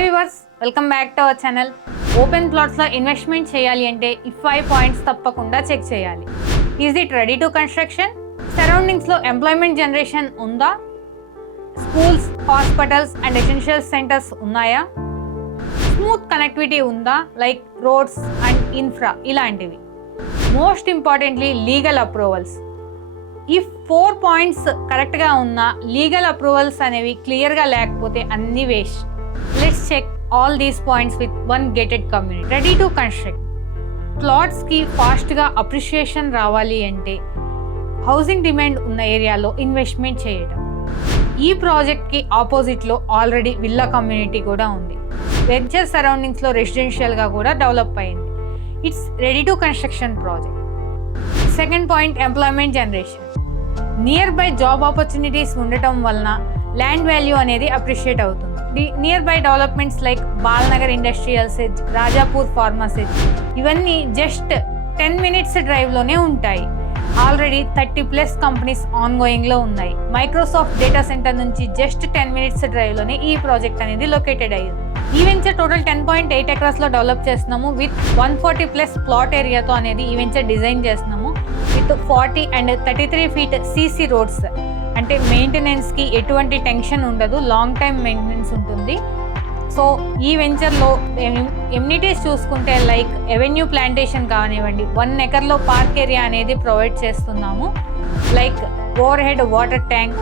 Hi viewers, welcome back to our channel. Open ప్లాట్స్లో investment చేయాలి అంటే ఈ 5 పాయింట్స్ తప్పకుండా చెక్ చేయాలి. Is it ready to construction? సరౌండింగ్స్లో ఎంప్లాయ్మెంట్ జనరేషన్ ఉందా? Schools, hospitals and essential centres ఉన్నాయా? స్మూత్ కనెక్టివిటీ ఉందా, లైక్ రోడ్స్ అండ్ ఇన్ఫ్రా ఇలాంటివి. Most importantly legal approvals. ఈ 4 పాయింట్స్ కరెక్ట్గా ఉన్న లీగల్ అప్రూవల్స్ అనేవి క్లియర్గా లేకపోతే అన్నీ waste. Let's check all these points with one gated community. Ready to construct. ప్లాట్స్కి ఫాస్ట్గా అప్రిషియేషన్ రావాలి అంటే హౌసింగ్ డిమాండ్ ఉన్న ఏరియాలో ఇన్వెస్ట్మెంట్ చేయడం. ఈ ప్రాజెక్ట్కి ఆపోజిట్లో ఆల్రెడీ విల్లా కమ్యూనిటీ కూడా ఉంది. వెంచర్ సరౌండింగ్స్లో రెసిడెన్షియల్గా కూడా డెవలప్ అయింది. It's ready to construction project. Second point, employment generation. Nearby job opportunities ఉండటం వలన ల్యాండ్ వాల్యూ అనేది అప్రిషియేట్ అవుతుంది. Nearby developments like Balanagar industrial SEZ, Rajapur pharma SEZ ఇవన్నీ జస్ట్ 10 minutes డ్రైవ్లోనే ఉంటాయి. ఆల్రెడీ 30+ కంపెనీస్ ఆన్గోయింగ్లో ఉన్నాయి. మైక్రోసాఫ్ట్ డేటా సెంటర్ నుంచి just 10 minutes డ్రైవ్లోనే ఈ project అనేది లొకేటెడ్ అయ్యింది. ఈ వెంచర్ టోటల్ 10.8 acres డెవలప్ చేస్తున్నాము. విత్ 140+ ప్లాట్ ఏరియాతో అనేది ఈ వెంచర్ డిజైన్ చేస్తున్నాము. With 40 and 33 feet CC roads. అంటే మెయింటెనెన్స్కి ఎటువంటి టెన్షన్ ఉండదు, లాంగ్ టైం మెయింటెనెన్స్ ఉంటుంది. సో ఈ వెంచర్లో ఎమ్యూనిటీస్ చూసుకుంటే లైక్ ఎవెన్యూ ప్లాంటేషన్ కానివ్వండి, 1 acre పార్క్ ఏరియా అనేది ప్రొవైడ్ చేస్తున్నాము. Like overhead water tank,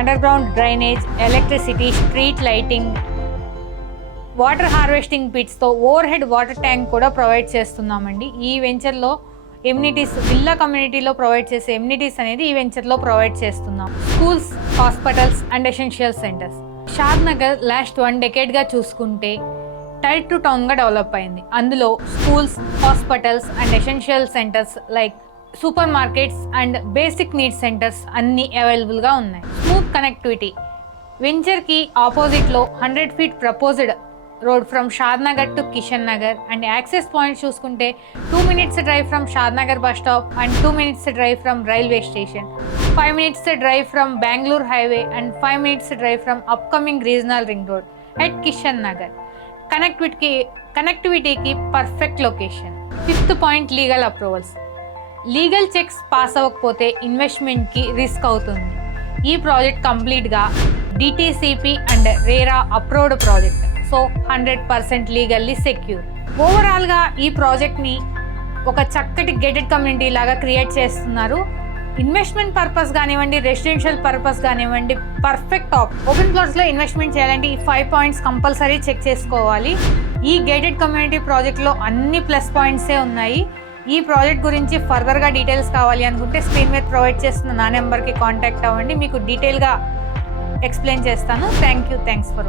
underground drainage, electricity, street lighting, water harvesting పిట్స్తో ఓవర్ హెడ్ వాటర్ ట్యాంక్ కూడా ప్రొవైడ్ చేస్తున్నామండి. ఈ వెంచర్లో ఎమ్యూనిటీస్, విల్లా కమ్యూనిటీలో ప్రొవైడ్ చేసే ఎమ్యూనిటీస్ అనేది ఈ వెంచర్లో ప్రొవైడ్ చేస్తున్నాం. Schools, hospitals and essential centres. Shadnagar last 1 decade చూసుకుంటే టైర్ టు టౌన్గా డెవలప్ అయింది. అందులో schools, hospitals and essential centres like supermarkets and basic needs centres అన్నీ అవైలబుల్గా ఉన్నాయి. Smooth connectivity. వెంచర్కి ఆపోజిట్లో 100 feet proposed road from Shadnagar to Kishan Nagar. And access points చూసుకుంటే 2 minutes drive from Shadnagar bus stop and 2 minutes drive from railway station, 5 minutes drive from Bengaluru highway and 5 minutes drive from upcoming regional ring road at Kishan Nagar. కనెక్టివిటీకి perfect location. 5th point, legal approvals. Legal checks pass అవ్వకపోతే ఇన్వెస్ట్మెంట్కి risk అవుతుంది. ఈ project కంప్లీట్గా DTCP and RERA approved project. So 100% legally secure. ఓవరాల్గా ఈ ప్రాజెక్ట్ని ఒక చక్కటి గేటెడ్ కమ్యూనిటీ లాగా క్రియేట్ చేస్తున్నారు. ఇన్వెస్ట్మెంట్ పర్పస్ కానివ్వండి, రెసిడెన్షియల్ పర్పస్ కానివ్వండి, పర్ఫెక్ట్ టాప్. ఓపెన్ ప్లాట్స్లో ఇన్వెస్ట్మెంట్ చేయాలంటే ఈ 5 పాయింట్స్ కంపల్సరీ చెక్ చేసుకోవాలి. ఈ గేటెడ్ కమ్యూనిటీ ప్రాజెక్ట్లో అన్ని ప్లస్ పాయింట్సే ఉన్నాయి. ఈ ప్రాజెక్ట్ గురించి ఫర్దర్గా డీటెయిల్స్ కావాలి అనుకుంటే స్క్రీన్ మీద ప్రొవైడ్ చేస్తున్న నా నెంబర్కి కాంటాక్ట్ అవ్వండి. మీకు డీటెయిల్గా ఎక్స్ప్లెయిన్ చేస్తాను. Thanks for watching.